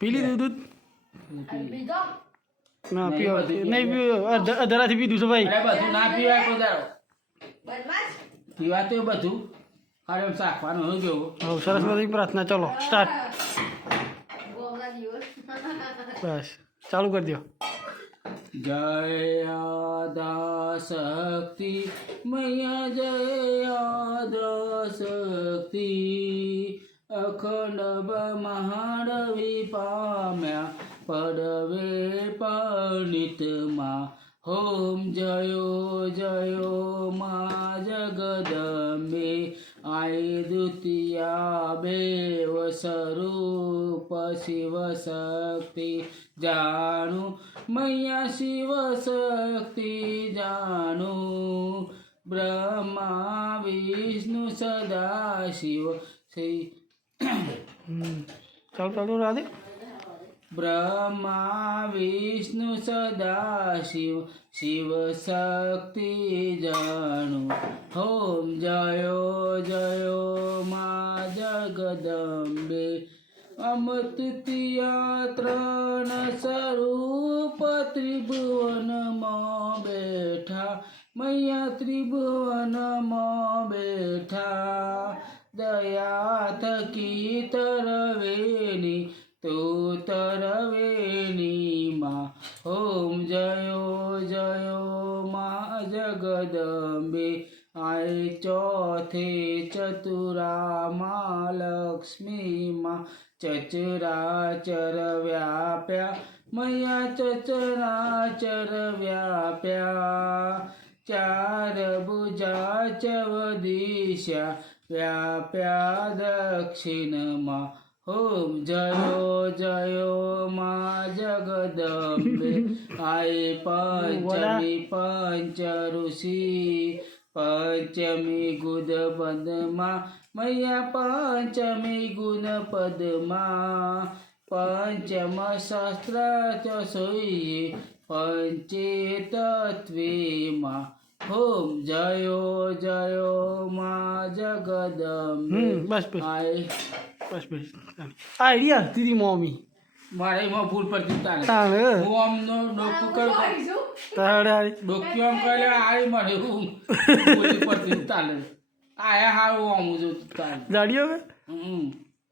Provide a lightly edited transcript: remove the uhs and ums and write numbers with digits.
પી લીધું દૂધ બીજો ના નહીં, પીવા બધું નહીં પીવું અધરાથી પીધું છે ભાઈ અરે બધું ના પીવાય કોઈ દાડો. બદમાશ પીવાતું હોય બધું અરે એમ શાકવાનું હોય કેવું હવે સરસ્વતી પ્રાર્થના ચલો સ્ટાર્ટ ગોમના દિવસ બસ ચાલુ કરી દો જય આદિશક્તિ મૈયા જય આદિશક્તિ અખંડ બ્રહ્માંડ વિપામ્યા પડવે પણિતમાં હોમ જયો જયો મા જગદંબે આઈ દ્વિતીયા બેવ સ્વરૂપ શિવ શક્તિ જાણું મૈયા શિવ શક્તિ જાણું બ્રહ્મા વિષ્ણુ સદા શિવ શ્રી ચાલુ ચાલુ રાધે બ્રહ્મા વિષ્ણુ સદા શિવ શિવ શક્તિ જાણું હોમ જયો જયો મા જગદંબે અમૃતિયા ત્રણ સ્વરૂપ ત્રિભુવનમાં બેઠા મૈયા ત્રિભુવનમાં બેઠા દયા થકી તરવેની તું તરવેની માં ઓમ જયો જયો મા જગદંબે આય ચોથે ચતુરામાં લક્ષ્મીમાં ચચરાચર વ્યાપ્યા મૈયા ચચરાચર વ્યાપ્યા ચાર ભુજા ચવદિશા વ્યાપ્યા દક્ષિણમાં ઓમ જયો જયો મા જગદંબે આય પંચમી પંચ ઋષિ પંચમી ગુદ પદમાં મૈયા પંચમી ગુણ પદમાં પંચમ શાસ્ત્ર ચોસોઈએ પંચે તત્વેમાં હોમ જયો જયો મા જગદંબે બસ બસ આય બસ બસ આઈડિયા દીદી મમ્મી મારે એમાં ભૂલ પડતી તારે તાણે હું આમનો ડોકું કરું તારે ડોક્યું આમ કરે આઈ મને હું ભૂલ પડતી તારે આયા હારું આમ જોતું તારે જાડીઓ કે હમ